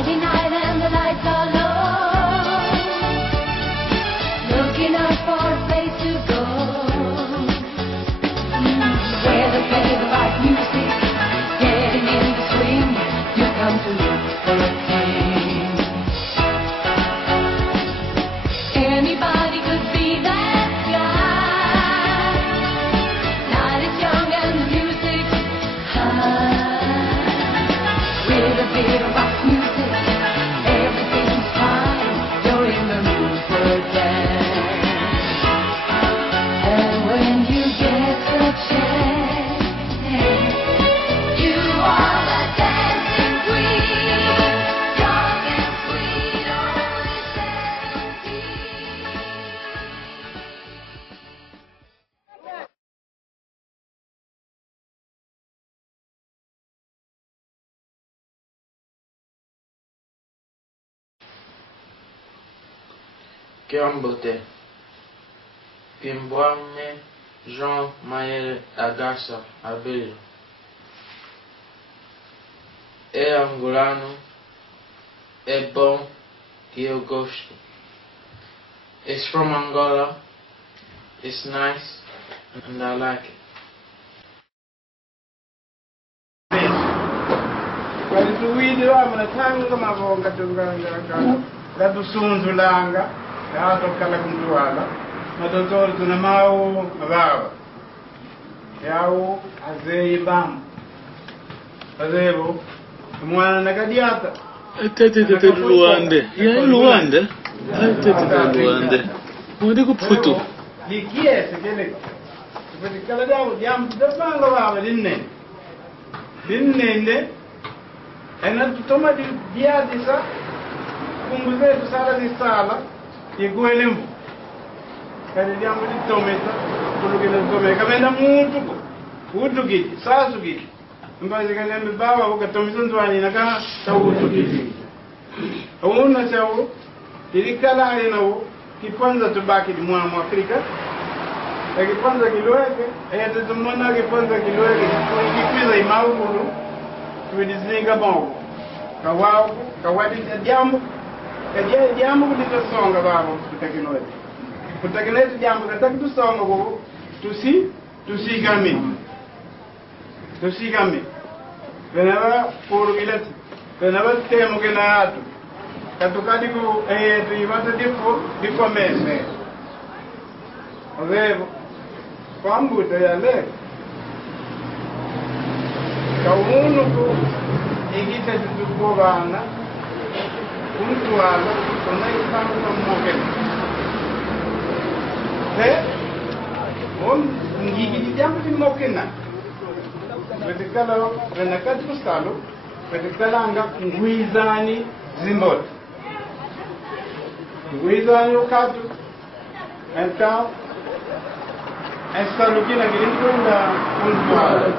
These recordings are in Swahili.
Friday night and the lights are low, looking out for a place to go, where they play the right music, getting in the swing. You come to look for a thing. Anybody could be that guy. Night is young and the music's high. With a bit of rock music, everything's fine. You're in the mood for a dance. And when you get the chance, you are the dancing queen, young and sweet, only 17. Kiambote Pimbwame Jean Mael Agassa Abel É angolano, é bom e eu gosto. It's from Angola, it's nice and I like it. Walituwili wamana tanga mavonga tunganga gatusunzulanga yatokala kumtwala matotoro tuna mau mabawa yao azeibamu azebo mwana nakadiata Tete Luande. Ya Luande. Tete Luande. Onde kuphutu. likiese kele kala dawo yam dafanga wawa dinne ena tutoma di diadisa kumbuze tusala di sala iguelembu kali diamu di tometa kulugele tome kamenda muntu udugiti sasugiti mbaze kalembe baba ukatomisa ndwani naka tawudugiti awuna chawo ilikala yenawo kipanza tubaki di mwa Afrika kipanza kiloweke ayatumona kipanza kiloweke kipiza imaulu tulizinga bongo kawao kawadi jambo jambo kulisonga babo kutekeleza jambo nataka tusonga go tusigame venaba kurugilet venaba temo kenatu katukadi ku tuibata difo mese avevo kwambuta yale kawunu ku igita tukubana umtwala unaifanga mmoke ngigi jambo dimokena vetikala venakati kustalo vetikalanga ngwizani zimbot ngwizani ukatu então esta lukina gilinda umtwala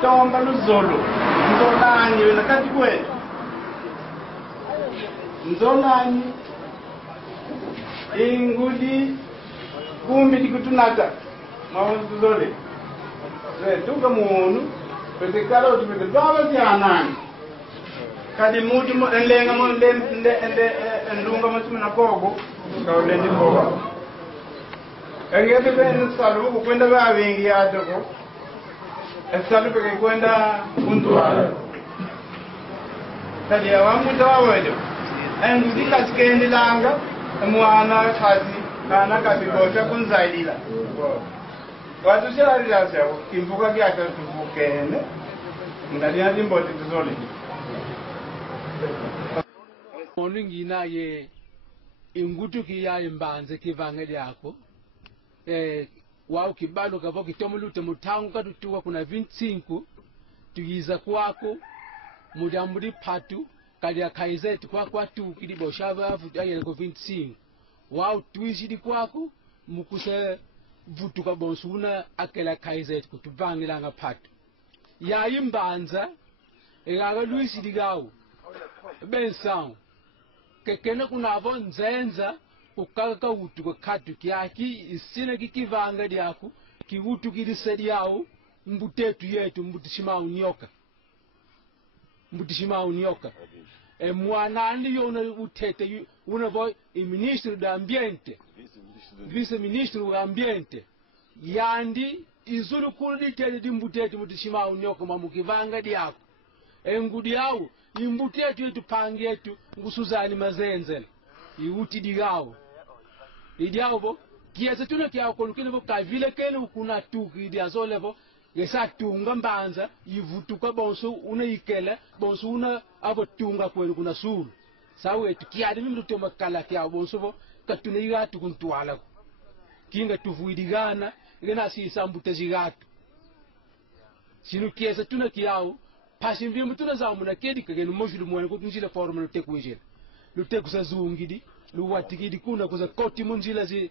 tomba luzolo nzolani venakati kwe nzolani ingudi kumbi dikutunata mawuzole tuka muonu petekala utumike baba tianani kadi mutu enlenga mo endunga mo kogo kawlendi boba engete ben salu kwenda ba wingi atoko salu peke kwenda kuntwala kadi awamu tawawedo engudi kasikendi langa mwana kazi kana kazi bota kunzailila watu sila sasa kimbuka kyaka tuvukene ndalia zimboti tuzole Moningi naye ingutu kiya imbanze kivange lyako wao kibalo kavo kitomulute mutangu katutuwa kuna 25 tuyiza kwako mujamburi patu kalya kaizeti kwa tu kilibosha bafu ayeko 25 wao tuishidi kwako mukuse vutuka bonsuna akela kaizeti kutuvangila ngapatu ya imbanza egaga luishidi gawo bensawo kekene kunavo nzenza ukaka utuka katu kyaki isine kikivanga lyako kiutu kilisedi yawo mbutetu yetu mbutishima unyoka mbutishima unioka mwana andi yona utete una boy ministro da ambiente vice ministro da ambiente yandi izulu kuli tete dimbutete mbutishima unioka mamukivanga diako engudi yawo imbutete yetu pangetu ngusuzani mazenzela iuti digawo idiawo bo kiese tuna kya kolukine bo kavile kene ukuna tuki idia zolevo gesa tunga mbanza yivutuka bonso una ikele bonso una abo tunga kwenu kuna sulu sawe tukiadi mimi lutoma kala kya bonso bo katuna yigatu kuntwala kinga tuvuidigana ngena si sambute zigatu sinu kiese tuna kyawo pasi mbimu tuna za muna kedi kagenu mojulu mwana kutunjile forma lutekujela lutekusazungidi luwatikidi kuna kuza koti munjila zi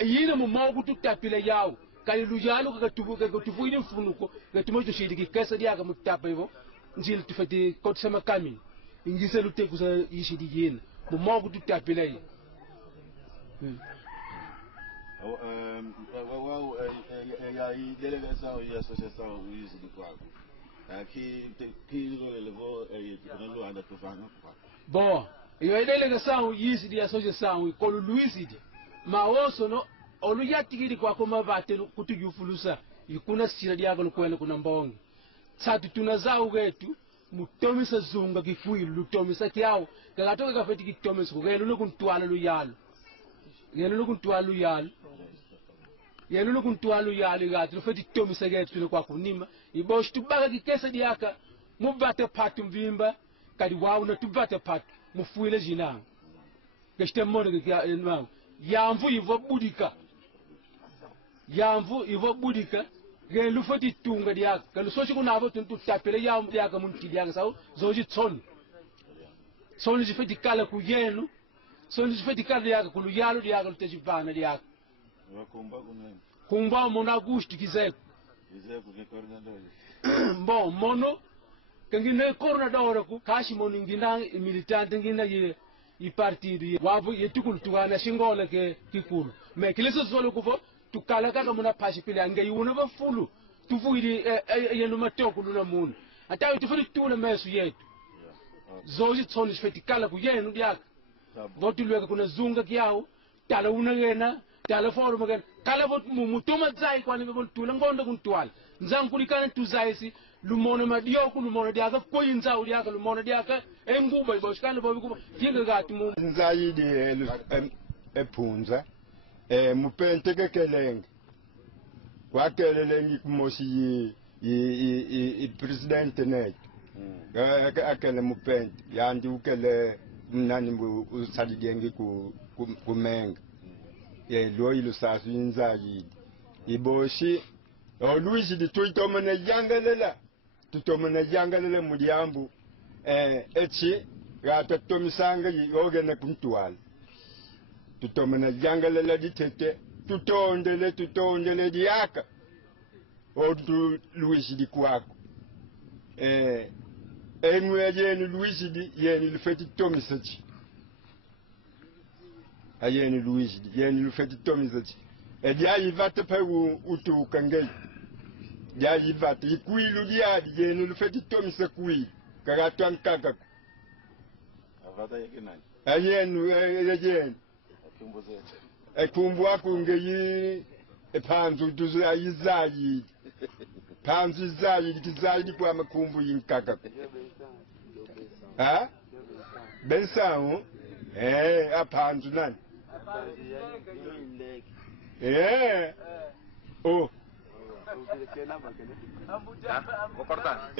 yina mu mawu tutapile yawo kali lujalo katuvu ile mfunuko gatumojo shidiki kesa diaga mutapa hivyo njila tufati koti sama kami ingise lutekuza yishidi yina mu mawu tutapile yi ya delegação e associação isso do quadro aqui que levou no anda tufano bom iyo delegação yisi di associação ko luisidi maoso no oluyatikiri kwa koma bate kutujufulusa ikuna sira diago lukwene kuna mbongi tsatu tunazao wetu mutomisa zunga kifuilu lutomisa kyao kagatoka kafeti kitomisa kugelo lokuntwala luyalo yelo lokuntwala luyalo yelo lokuntwala luyalo gatu feti tomisa getu kwa kunima ibosh tubaka kikesa diaka mubate patu mvimba kadi wawu na tubate patu mufuile jinanga geshte mono kya yamvu ivo budika gelu foti tunga diaka kalu sochi kuna avo tuntu tapele yamvu diaka munti diaka sao zoji tsoni jifeti kala kuyenu tsoni jifeti kala diaka kulu yalu diaka lutejibana diaka kumba mona agosto kizeku que coordenador bon mono kangine coordenador ku kashi mono ngina militante ngina ye i partido wavu yetukul tuwana shingola ke kikulu me kilisa zolo kufo tukala kaka muna pashi pile ngai una ba fulu tuvuidi yenu matoko luna munu atawe tufuri tuna mesu yetu zoji tsoni feti kala ku yenu diaka votu lweka kuna zunga kyao tala una gena tala foru magan kala vot mutoma zai kwani bebon tula ngondo kuntwala nzankulikana tuzaisi lumona madioku lumona diaka koyinza udiaka lumona diaka enguba iboshkana bobiku tinga gati mu nzayidi ephunza mupente kekelenge wakelele kumosi i president net akele mupente yandi ukele mnani usalidenge kumenga loyilo sasu inzayidi iboshi Luisi di tuitomene yangalela muliambu echi gata tomisanga yogene kuntual tutomene yangalela ditete tutondele diaka odu Luisi di kwako enwe yeni Luisi di yeni lufeti tomisachi ayeni Luisi di yeni lufeti tomisachi dia yivate pe utu kangei dia yivate ikuilu dia yenu lufeti tomisa kui kagatwan kaka avada yake nani ayenu yenu akumbuze ekumbwa kungeyi epanzu tuzu ayizayi panzu zayi kizayi kwa makumbu yinkaka ha bensawo apanzu nani oh. Vou cortar.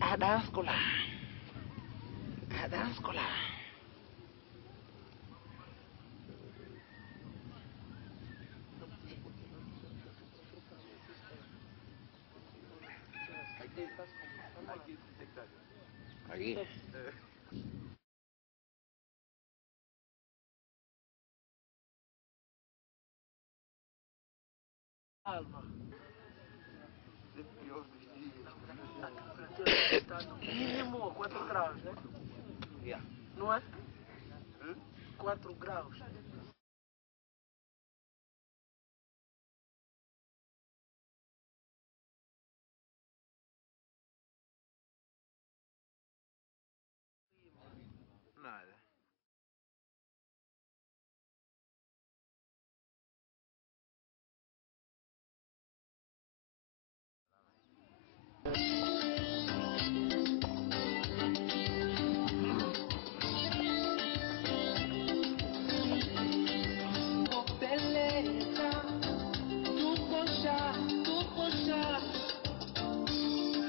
Ada sekolah. Lagi. Alma. Mínimo 4 graus, né? Yeah. Não é? 4 graus. Nada.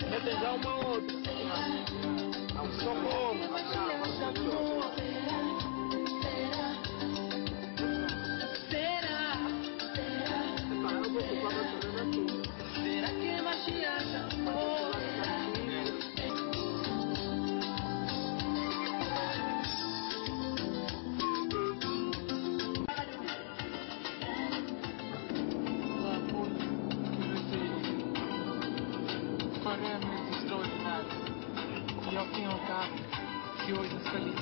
Mete já uma outra. Socorro. Será que Mashiach chamou? Parâmetros extraordinários. E ao fim e ao cabo, que hoje nos feliz.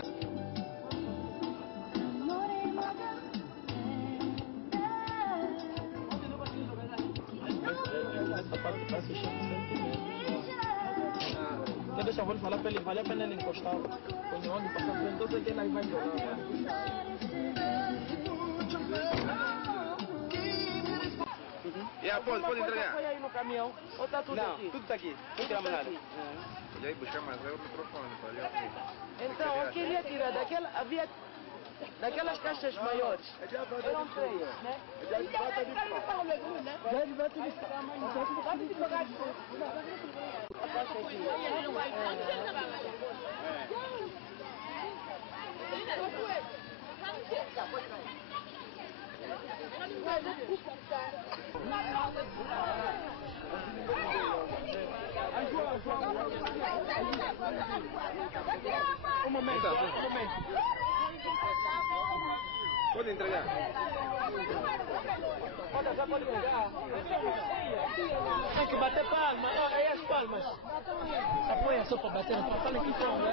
Quer deixar eu falar para ele, vale a pena ele encostar. Quando onde passar por então você lá e vai embora. Pode entregar. Foi aí no caminhão, ou tá tudo aqui? Tudo tá aqui. Tudo tá aqui. Podia ir buscar mais o microfone, pode ir. Então, eu queria tirar daquela, havia daquelas caixas maiores. Eram 3, né? A caixa aqui. Um momento. Pode entregar. Pode pegar. Tem que bater palma. Aí as palmas. Apoia só para bater. Fala que som, né?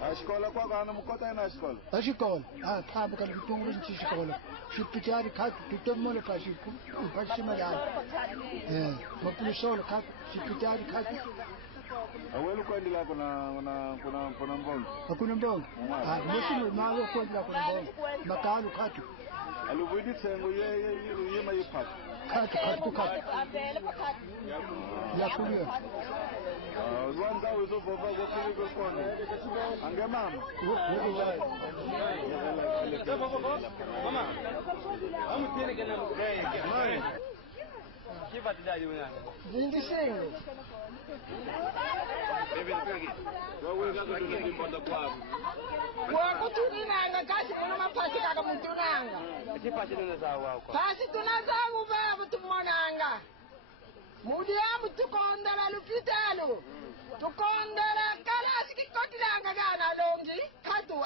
A escola qual é? Não me conta aí na escola. A escola, sabe que ele tem uma escola. Se pitar cá, tu todo mundo faz isso, faz cima da. Mas por isso se pitar cá. Awelu kwenda la kuna mbongo. Hakuna mbongo. Msimu mawe kwenda kuna mbongo. Makalu katu. Aluvudi tsengo ye mayipata. Katu. Ya kulia. Rwanda uzobova kwa kona. Ange mama. Mama. Vamos ter que na mãe. Que batidade unha? 25. Bebe aqui. Vou usar aqui bota quadro. Wakutunanga kasi kuna mapasi kaka mutunanga. Que parte não zawa kwa? Pasi tunazagu baba tumonanga. Mudiamu tukondala lupitalo. Tukondala kala sikikotilanga gana longi. Katu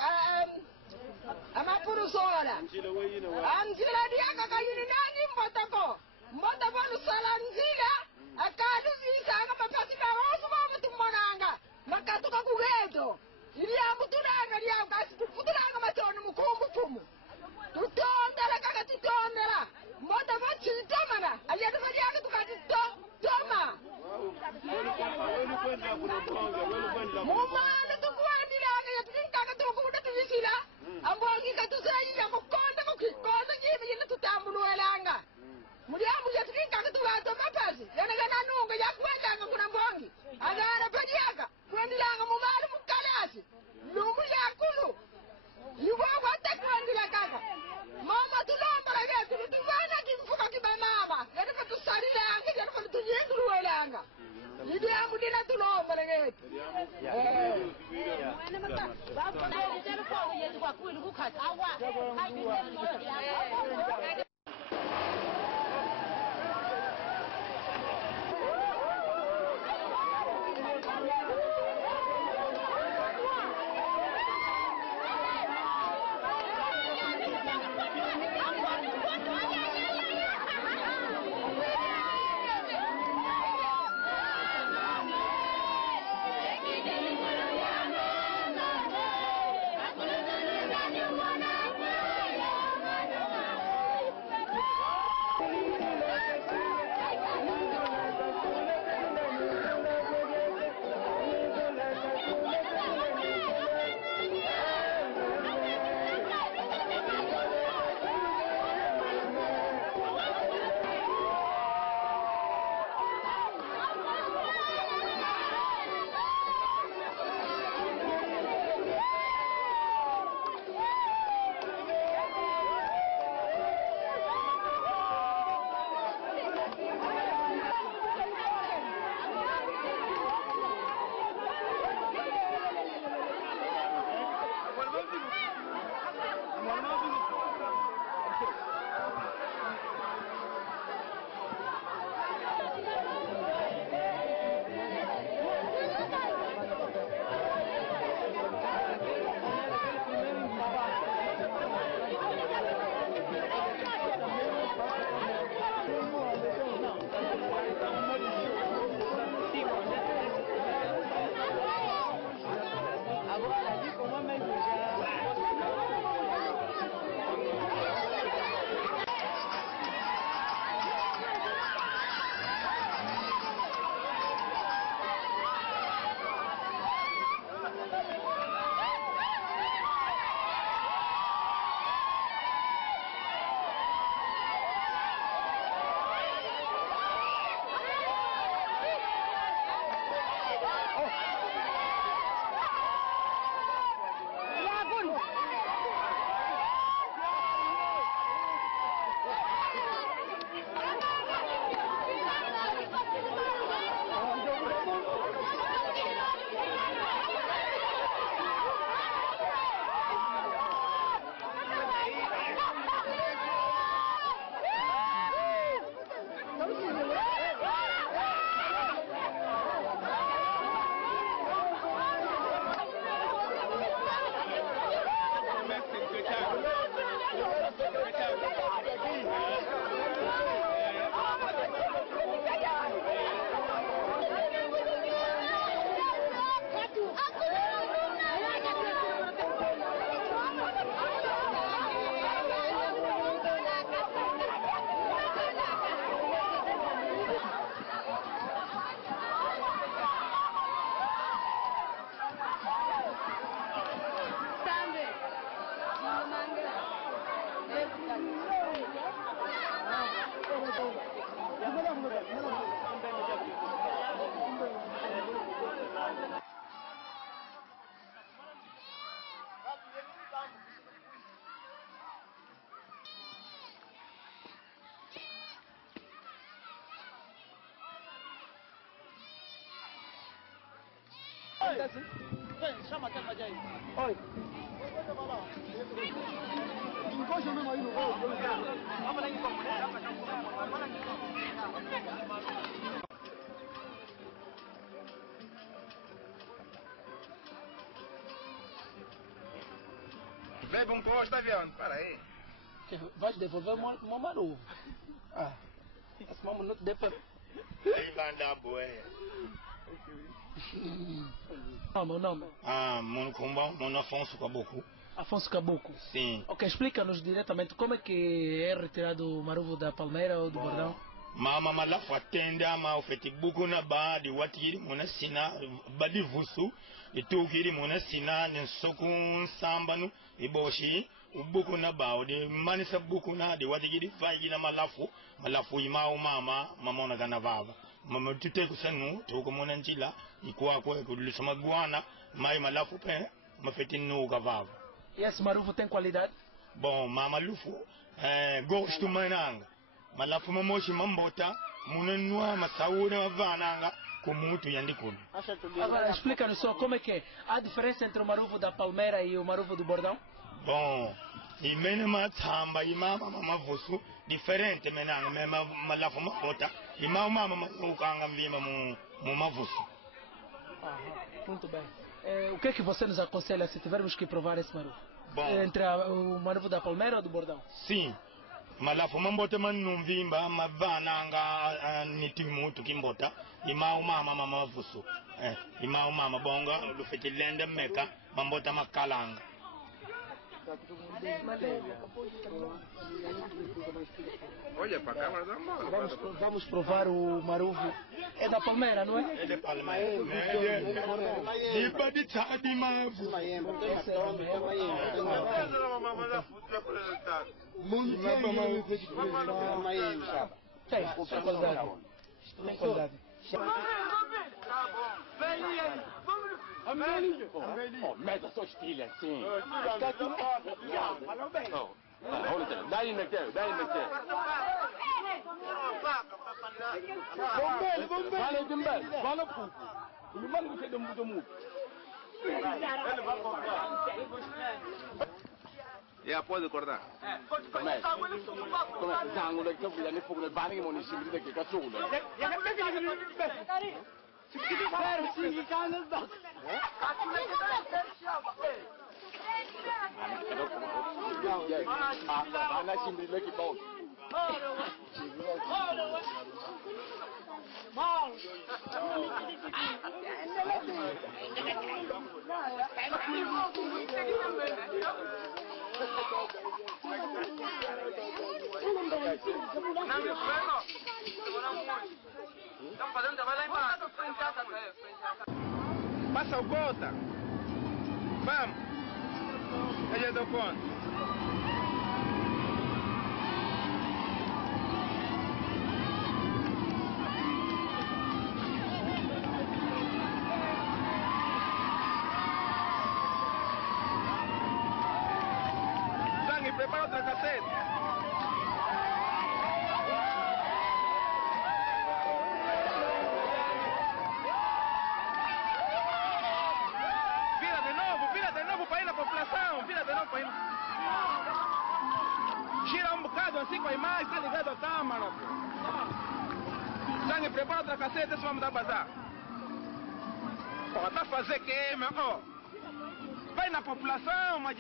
amapuru sola. Anjila diaka kayini nani mbotako. Mbotako lusala njila. Akadu visa anga mapasi karosu baba tumonanga. Makatuka kugeto. Iliamu tunanga liamu kasi tutulanga matono mukumbu fumu. Tutondala kaka tutondala. Vem, vamos pôr o avião, para aí. Vais devolver o maluco. Ah, esse mamãe não te deu para... Aí vai andar boa. Não, meu nome? Meu Afonso Caboclo. Afonso Caboclo? Sim. Ok, explica-nos diretamente como é que é retirado o maruvo da Palmeira ou do Bordão. Mama malafu atende ama ufeti buku na ba di watiri muna sina badi vusu itukiri muna sina nsoku sambanu iboshi ubuku na ba di manisa buku na di watiri fayi na malafu imao mama ona kana baba mama tute kusanu to komona njila ikwa kwa kulisoma guana mai malafu pe mafeti no gavava. Esse maruvo tem qualidade? Bom, mama lufu gosto mananga malafu mamoshi mambota munanua masaura vananga com muito Yandicul. Agora, explica-nos só como é que é a diferença entre o maruvo da Palmeira e o maruvo do Bordão. Bom, e menina tamba e mama vosso diferente menanga me la fama bota e mama o canga vima mu mavosso. Muito bem. O que é que você nos aconselha se tivermos que provar esse maruvo? Bom, Entre o maruvo da Palmeira ou do Bordão? sim. Mas la fama bota man não vimba ma bananga nitimuto kimbota e mama vosso. E mama bonga do fetilenda meca mambota makalanga. Olha para a câmera da mão. Vamos provar o maruvo. É da Palmeira, não é? É de Palmeira. E para de tarde mavu. Tem qualidade. Tem qualidade. Meta só estilha, sim. Dá aí, Mequel, dá aí, Mequel. Vale, Dimbel, vale pouco. O mano que tem muito muito. E após cortar? Começa. Zango daqui, eu fui ali fogo, bani que município daqui, cachorro. Passa o gota. Vamos. Ele deu conta. Sangue, prepara outra cacete. Vira de novo para ir. Gira um bocado assim com a imagem, está ligado à câmera. Sangue, prepara outra cacete, isso vamos dar bazar. Ó, tá a fazer que, meu? Ó, vai na população, mas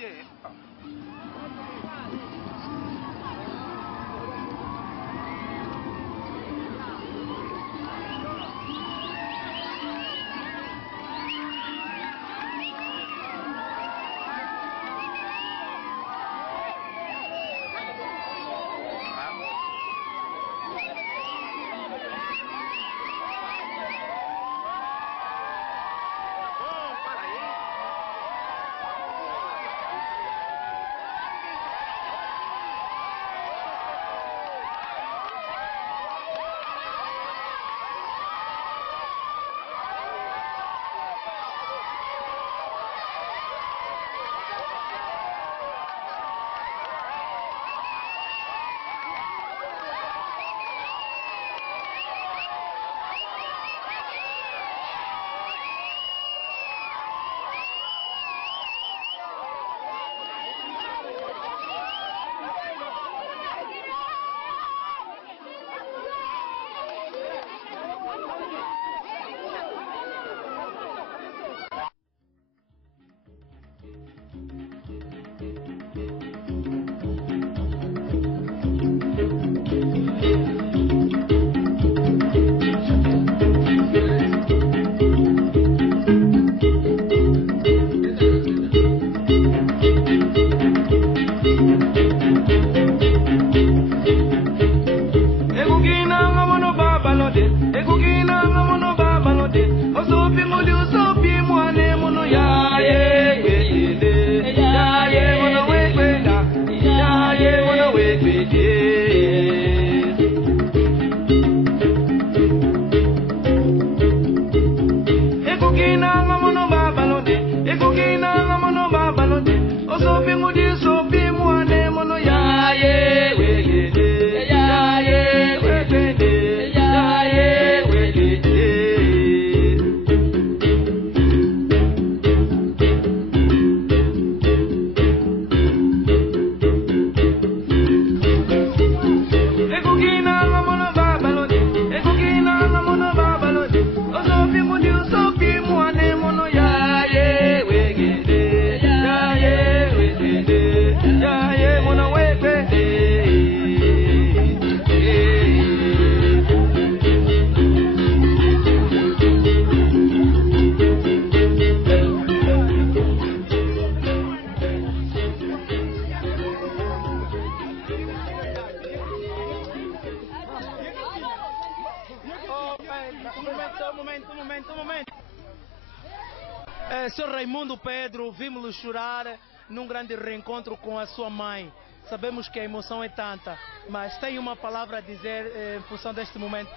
Raimundo Pedro, vimos-lo chorar num grande reencontro com a sua mãe. Sabemos que a emoção é tanta, mas tem uma palavra a dizer em função deste momento?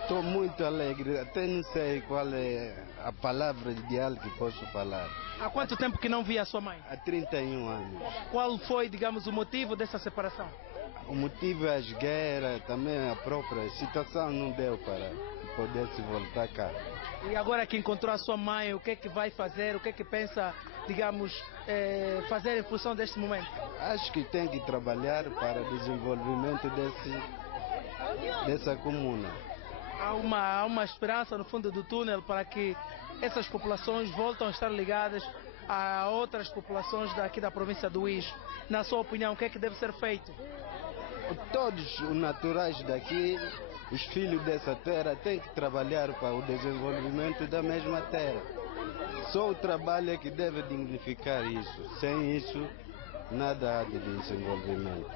Estou muito alegre, até não sei qual é a palavra ideal que posso falar. Há quanto tempo que não via a sua mãe? Há 31 anos. Qual foi, digamos, o motivo dessa separação? O motivo é as guerras, também a própria situação não deu para que pudesse voltar cá. E agora que encontrou a sua mãe, o que é que vai fazer, o que é que pensa, digamos, fazer em função deste momento? Acho que tem que trabalhar para o desenvolvimento dessa comuna. Há uma esperança no fundo do túnel para que essas populações voltem a estar ligadas a outras populações daqui da província do Uís. Na sua opinião, o que é que deve ser feito? Todos os naturais daqui, os filhos dessa terra, têm que trabalhar para o desenvolvimento da mesma terra. Só o trabalho é que deve dignificar isso. Sem isso, nada há de desenvolvimento.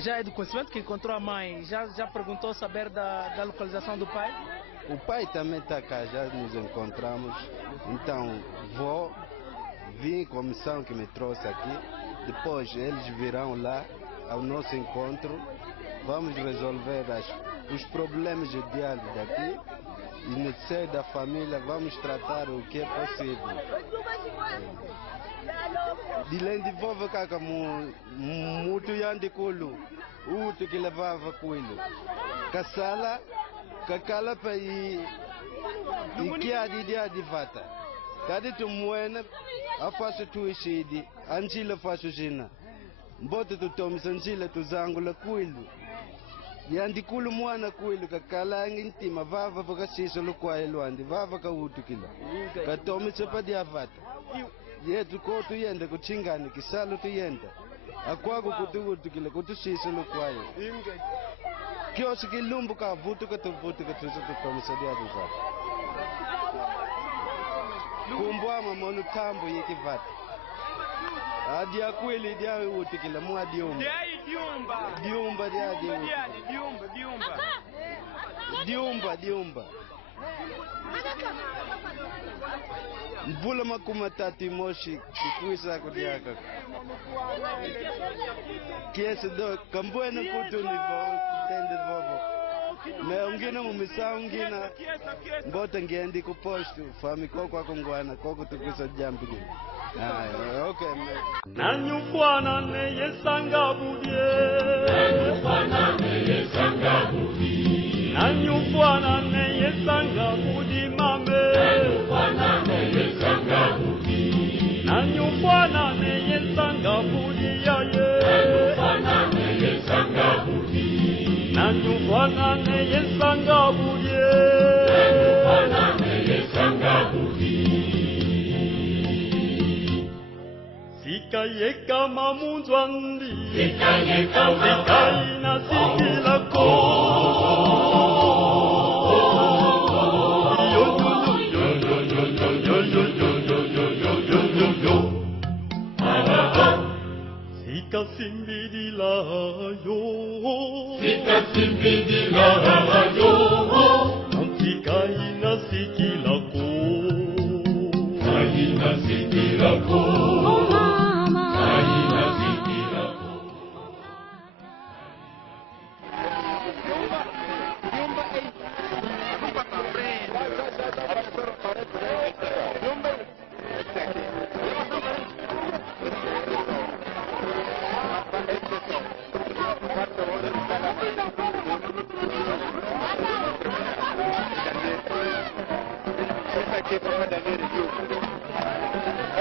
Já é do conhecimento que encontrou a mãe, já perguntou saber da localização do pai? O pai também está cá, já nos encontramos. Então, vim com a missão que me trouxe aqui. Depois eles virão lá ao nosso encontro. Vamos resolver os problemas diários daqui. E no seio da família vamos tratar o que é possível. Dilende vova kaka mutu yandi kulu utu que levava coelho kasala kakala pa e que a de vata cada tu moena a faço tu isidi anjila faço jina bota tu tomi sanjila tu zangula coelho yandi kulu moana coelho kakala ngintima vava baka siso lukwai andi vava ka utu kilo ka tomi sepa de avata yetu ko tu yenda kuchingani kisalo tu yenda akwago kutu kile kutu sisi lukwaye kyo sikilumbu ka vutu ka tu komisa dia biva kumbwa mamono tambo yikivata adia kweli dia uti kile mwa diumba diumba Mbula makuma tati moshi kikuisa kudiaka. Kiesi do kambuena kutu ni tende bobo. Me ungina mumisa ungina mbota ngendi kupostu fami koko akungwana koko tukuisa jambi. Okay. Nanyukwana ne yesanga budie. Nanyukwana ne yesanga budi mame. Nanyukwana ne yesanga budi yaye. Nanyukwana ne yesanga budi. Sikayeka mamunzwandi. Sikaina sikilako. Sika simbidila yo. Sikaina sikilako. Kaina sikilako.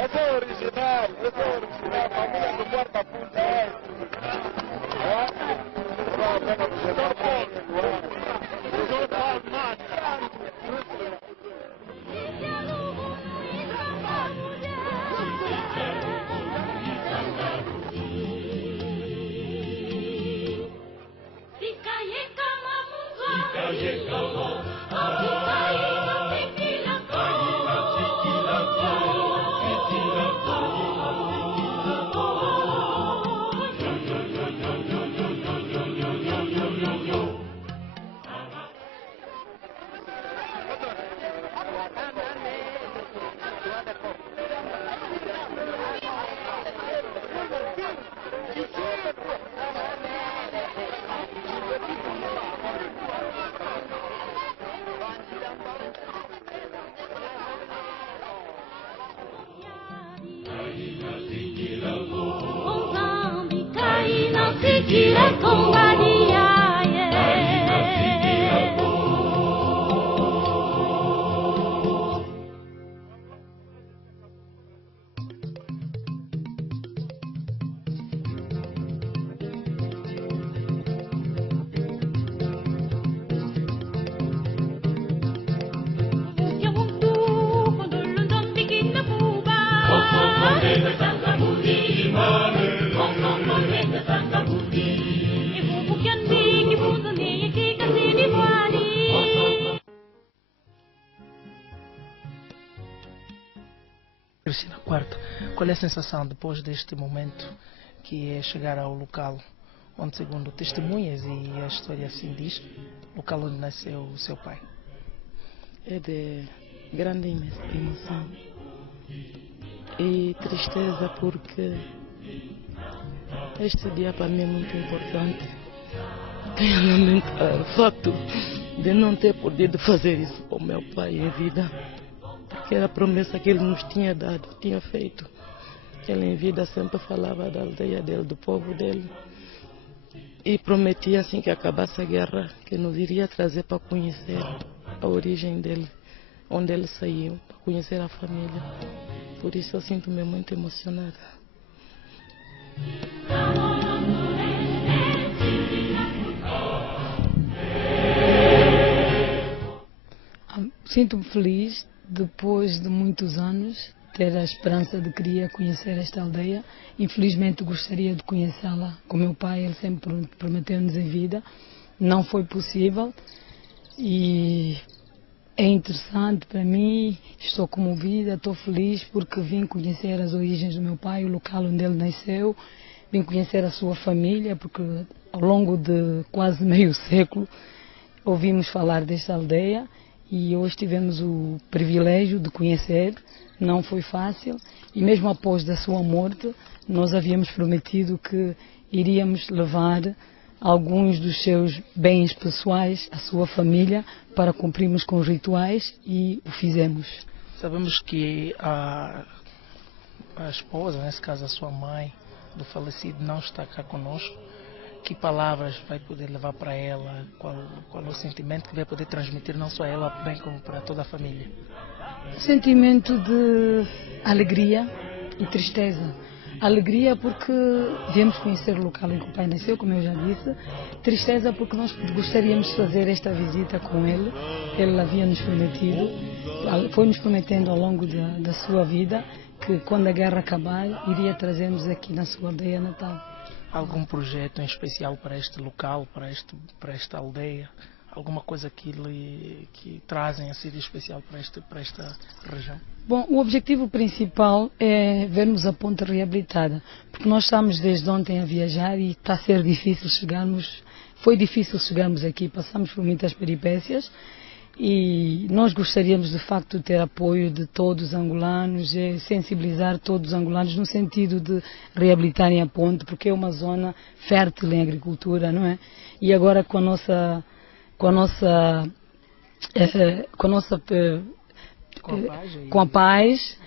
Esse é original, família do quarta punta. Cristina Quarto, qual é a sensação depois deste momento que é chegar ao local onde, segundo testemunhas e a história assim diz, local onde nasceu o seu pai? É de grande emoção e tristeza, porque este dia para mim é muito importante. Tenho a lamentar o facto de não ter podido fazer isso com meu pai em vida, porque era a promessa que ele nos tinha dado, tinha feito. Ele em vida sempre falava da aldeia dele, do povo dele, e prometia assim que acabasse a guerra que nos iria trazer para conhecer a origem dele, onde ele saiu, para conhecer a família. Por isso eu sinto-me muito emocionada. Sinto-me feliz, depois de muitos anos, ter a esperança de querer conhecer esta aldeia. Infelizmente gostaria de conhecê-la com meu pai, ele sempre prometeu-nos em vida. Não foi possível e é interessante para mim, estou comovida, estou feliz porque vim conhecer as origens do meu pai, o local onde ele nasceu, vim conhecer a sua família, porque ao longo de quase meio século ouvimos falar desta aldeia e hoje tivemos o privilégio de conhecer. Não foi fácil e mesmo após da sua morte nós havíamos prometido que iríamos levar alguns dos seus bens pessoais à sua família para cumprirmos com os rituais e o fizemos. Sabemos que a esposa, nesse caso a sua mãe do falecido, não está cá conosco. Que palavras vai poder levar para ela? Qual é o sentimento que vai poder transmitir não só a ela, bem como para toda a família? Sentimento de alegria e tristeza. Alegria porque viemos conhecer o local em que o pai nasceu, como eu já disse. Tristeza porque nós gostaríamos de fazer esta visita com ele. Ele havia nos prometido, foi-nos prometendo ao longo da sua vida que quando a guerra acabar, iria trazer-nos aqui na sua aldeia natal. Algum projeto em especial para este local, para esta aldeia? Alguma coisa que trazem assim de especial para esta região? Bom, o objetivo principal é vermos a ponte reabilitada, porque nós estamos desde ontem a viajar e está a ser difícil chegarmos, foi difícil chegarmos aqui, passamos por muitas peripécias e nós gostaríamos de facto de ter apoio de todos os angolanos, sensibilizar todos os angolanos no sentido de reabilitarem a ponte, porque é uma zona fértil em agricultura, não é? E agora com a paz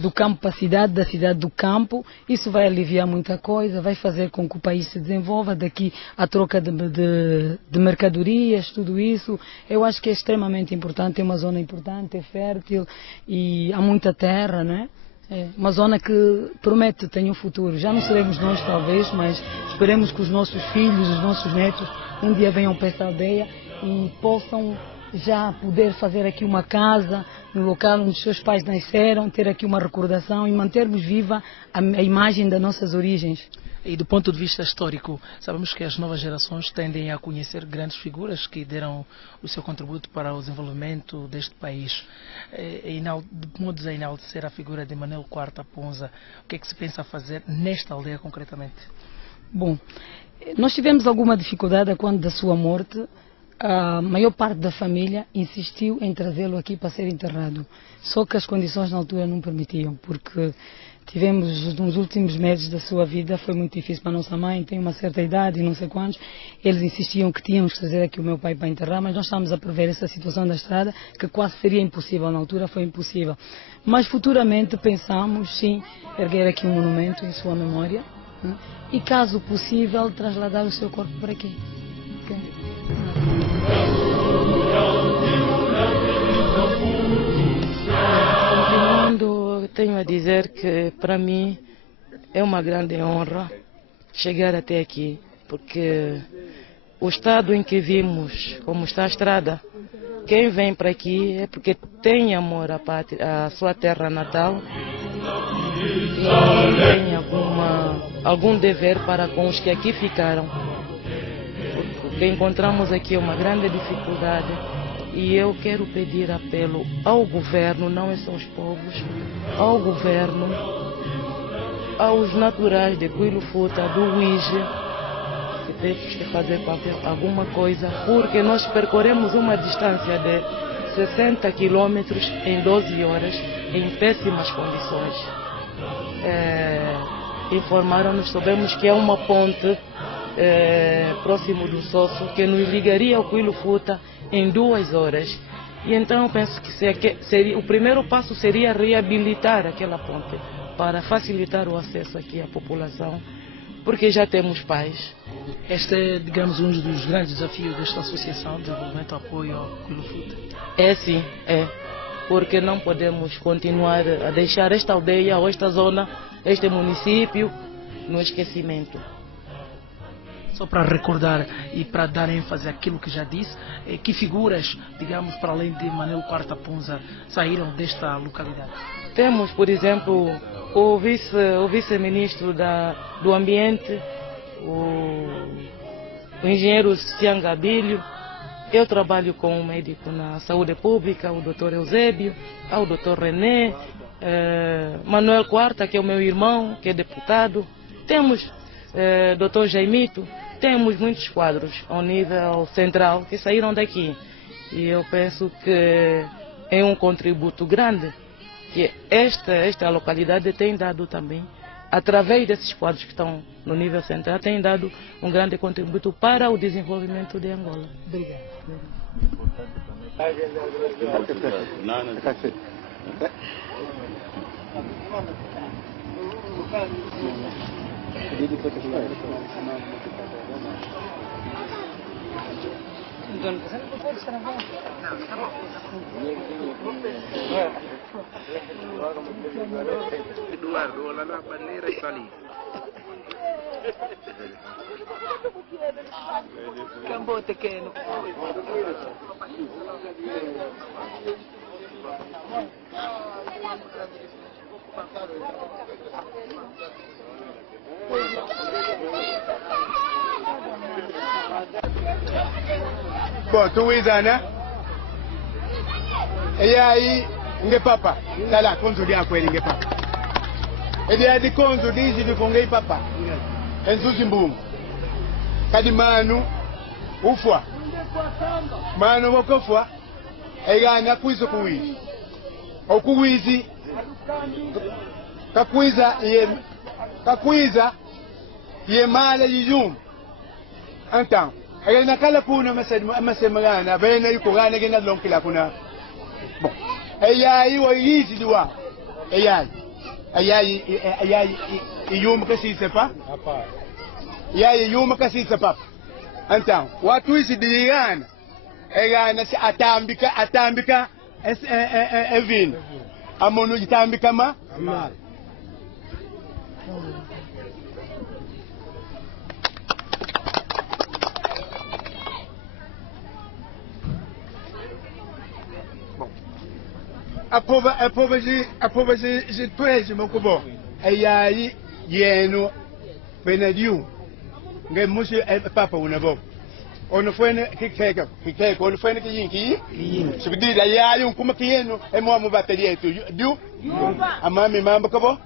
do campo para a cidade, da cidade do campo, isso vai aliviar muita coisa, vai fazer com que o país se desenvolva, daqui a troca de mercadorias, tudo isso. Eu acho que é extremamente importante, é uma zona importante, é fértil e há muita terra, não é? É uma zona que promete, tem um futuro. Já não seremos nós talvez, mas esperemos que os nossos filhos, os nossos netos um dia venham para esta aldeia e possam já poder fazer aqui uma casa no local onde os seus pais nasceram, ter aqui uma recordação e mantermos viva a imagem das nossas origens. E do ponto de vista histórico, sabemos que as novas gerações tendem a conhecer grandes figuras que deram o seu contributo para o desenvolvimento deste país. De modo a enaltecer a figura de Manuel IV Aponza, o que é que se pensa fazer nesta aldeia concretamente? Bom, nós tivemos alguma dificuldade quando da sua morte. A maior parte da família insistiu em trazê-lo aqui para ser enterrado. Só que as condições na altura não permitiam, porque tivemos nos últimos meses da sua vida, foi muito difícil para a nossa mãe, tem uma certa idade e não sei quantos. Eles insistiam que tínhamos que trazer aqui o meu pai para enterrar, mas nós estávamos a prever essa situação da estrada, que quase seria impossível, na altura foi impossível. Mas futuramente pensamos, sim, erguer aqui um monumento em sua memória, né? E caso possível, trasladar o seu corpo para aqui. Continuando, tenho a dizer que para mim é uma grande honra chegar até aqui, porque o estado em que vimos, como está a estrada, quem vem para aqui é porque tem amor à pátria, à sua terra natal e tem algum dever para com os que aqui ficaram. O que encontramos aqui é uma grande dificuldade e eu quero pedir apelo ao governo, não são os povos, ao governo, aos naturais de Cuilo Futa, do Uíge, que temos que fazer alguma coisa, porque nós percorremos uma distância de 60 quilômetros em 12 horas, em péssimas condições. Informaram-nos, soubemos que é uma ponte próximo do Sosso, que nos ligaria ao Cuilo Futa em 2 horas. E então eu penso que o primeiro passo seria reabilitar aquela ponte, para facilitar o acesso aqui à população, porque já temos pais. Este é, digamos, um dos grandes desafios desta associação de desenvolvimento e apoio ao Cuilo Futa. É sim, porque não podemos continuar a deixar esta aldeia ou esta zona, este município, no esquecimento. Só para recordar e para dar ênfase àquilo que já disse, que figuras, digamos, para além de Manuel Quarta Punza, saíram desta localidade? Temos, por exemplo, o vice-ministro do Ambiente, o engenheiro Cianga Abílio. Eu trabalho com um médico na saúde pública, o Dr. Eusébio, o Dr. René, Manuel Quarta, que é o meu irmão, que é deputado. Temos Dr. Jaimito, temos muitos quadros ao nível central que saíram daqui. E eu penso que é um contributo grande que esta localidade tem dado também, através desses quadros que estão no nível central, tem dado um grande contributo para o desenvolvimento de Angola. Obrigado. Eduardo, olha lá a bandeira está ali. Cambo pequeno. Bom, tu Isa, né? E aí, nge papa, tá lá, conto de aquele nge papa. E aí de conto diz de com nge papa. Enzuzimbum. Kadi manu ufwa. Manu wokofwa. Egana kwizo kuwizi. Okuwizi. Kakwiza ye mala yijum. Então, aí naquela puna masemana, bem aí com gana que na lonquila kuna. Bom, aí o início do ar. Aí yuma que se sepa. E aí yuma que se sepa. Então, o twist de gana, gana se atambika é vin. A monu de tambika ma. A prova de três, meu cubo. Aí yeno Benediu. Ngai musi papa una bo. Ono foi que ono foi que yinki. Subidi aí um como que yeno é mo bateria tu. Diu? A mami mamba cabo?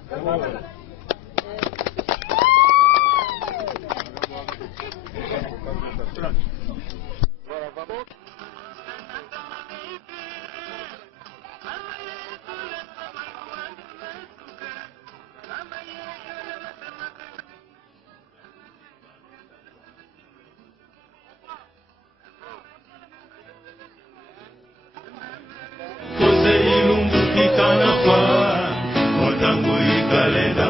Ilumbu kikana kwa, motangu ikalenda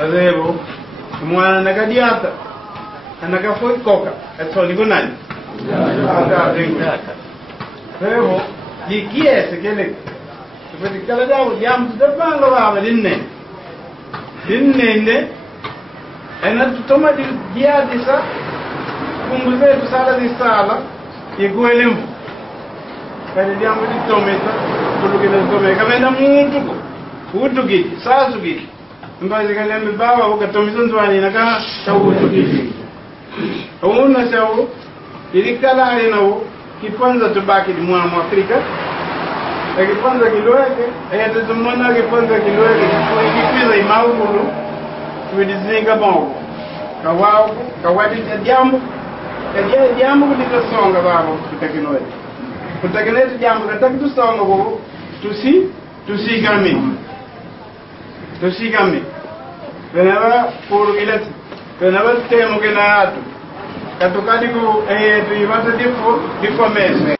Azevo mwana nakadiata anakafoi koka atoni kunani Evo dikiese kele seperti kala dawo jam tebanga baba dinne ena tutoma di dia disa kumbuze tusala di sala yeguelem kali diamo di tometa kulugele tome kamenda mutu giti sasu giti mbazi kalembe baba ukatomiza nzwani naka tawutu giti Una sawo ilikala nawo kipanza tubaki di mwa Afrika kipanza kiloeke ayata tumona kipanza kiloeke kipiza imaulu tudizinga bongo kawao kawadi jambo jambo kulikasonga baba tutakinoe kutakinete jambo katakitusonga go tusigami venaba por ilet venaba temo que na atu katukadi ku tu ibata di fomese